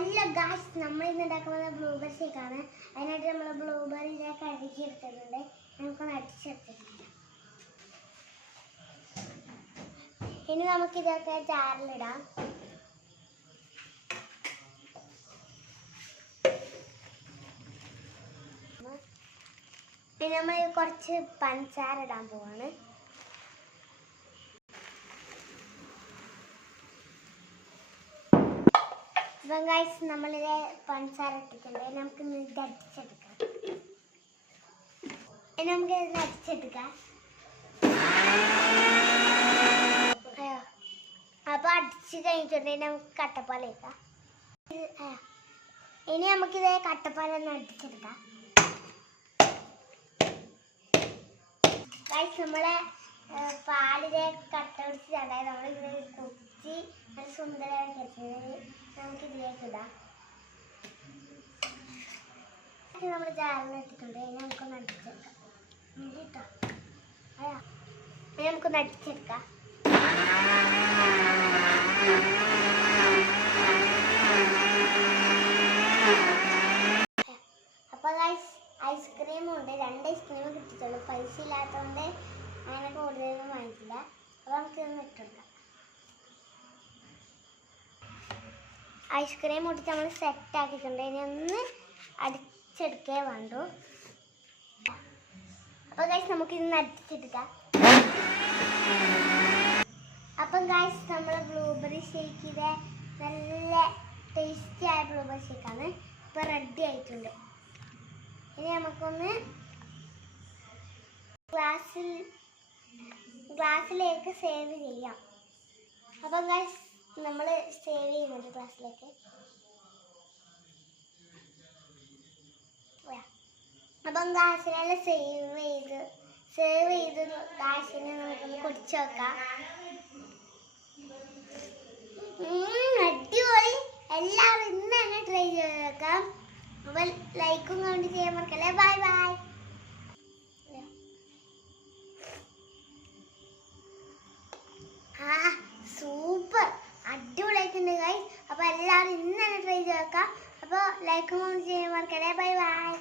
Hello guys, നമ്മൾ ഇന്ന് ഉണ്ടാക്കുന്നത് ബ്ലൂബെറി ഷേക്കാണ്. അതിനായിട്ട് നമ്മൾ ബ്ലൂബെറി കഴുകി എടുത്തിട്ടുണ്ട്. നമുക്കൊന്ന് അടിച്ചെടുത്തിട്ടുണ്ട്. ഇനി നമുക്കിതൊക്കെ ജാറിലിടാം. പിന്നെ നമ്മൾ കുറച്ച് പഞ്ചസാര ഇടാൻ പോവാണ്. അപ്പം ഗൈസ്, നമ്മളിത് പഞ്ചസാര ഇട്ടിട്ടുണ്ട്. നമുക്ക് ഇത് അടിച്ചെടുക്കാം. നമുക്ക് ഇത് അടിച്ചെടുക്കാം. അപ്പോൾ അടിച്ച് കഴിഞ്ഞിട്ടുണ്ടെങ്കിൽ നമുക്ക് കട്ടപ്പാലേക്കാം. ഇനി നമുക്കിത് കട്ടപ്പാലൊന്ന് അടിച്ചെടുക്കാം. ഗൈസ്, നമ്മളെ പാലിലെ കട്ട പിടിച്ചിട്ടുണ്ടായി. നമ്മളിത് കുത്തി നല്ല സുന്ദരമായി കിടക്കുന്നത് നമുക്ക് ഇതിലേക്ക് ഇടാം. നമ്മൾ ജാറിൽ ഇട്ടിട്ടുണ്ട്. ഇനി നമുക്കൊന്ന് അടിച്ചെടുക്കാം. ഇനി നമുക്കൊന്ന് അടിച്ചെടുക്കാം. അപ്പോൾ ഗൈസ്, ഐസ്ക്രീമും ഉണ്ട്. 2 ഐസ്ക്രീം കിട്ടിയിട്ടുള്ളൂ. പൈസ ഇല്ലാത്തതുകൊണ്ട് അങ്ങനെ കൂടുതലൊന്നും വാങ്ങിച്ചില്ല. അപ്പോൾ നമുക്കിതൊന്ന് ഇട്ടുകൊടുക്കാം. ഐസ്ക്രീം ഇട്ടിട്ട് നമ്മൾ സെറ്റ് ആക്കിയിട്ടുണ്ട്. ഇനി ഒന്ന് അടിച്ചെടുക്കേ വേണ്ടൂ. അപ്പോൾ ഗൈസ്, നമുക്കിതൊന്ന് അടിച്ചെടുക്കാം. അപ്പം ഗൈസ്, നമ്മൾ ബ്ലൂബെറി ഷേക്ക് ഇത് നല്ല ടേസ്റ്റി ആയ ബ്ലൂബെറി ഷേക്കാണ്. ഇപ്പോൾ റെഡി ആയിട്ടുണ്ട്. ഇനി നമുക്കൊന്ന് ഗ്ലാസ്സിലേക്ക് സേവ് ചെയ്യാം. അപ്പം ഗൈസ്, നമ്മൾ സേവ് ചെയ്യുന്നുണ്ട് ഗ്ലാസ്സിലേക്ക്. അപ്പം ഗ്ലാസ്സിനെല്ലാം സേവ് ചെയ്ത് ഗ്ലാസ്സിനെ നമുക്കൊന്ന് കുടിച്ചു നോക്കാം. അടിപൊളി. എല്ലാവരും ഇന്ന് തന്നെ ട്രൈ ചെയ്ത് നോക്കാം. അപ്പോൾ ലൈക്കും കമന്റ് ചെയ്യാൻ മറക്കല്ലേ. Bye bye. സൂപ്പർ അടിപൊളിയായിട്ടുണ്ട് ഗൈസ്. അപ്പോൾ എല്ലാവരും ഇന്ന് തന്നെ ട്രൈ ചെയ്ത് നോക്കാം. അപ്പോൾ ലൈക്കും കമന്റ് ചെയ്യാൻ മറക്കല്ലേ. Bye bye.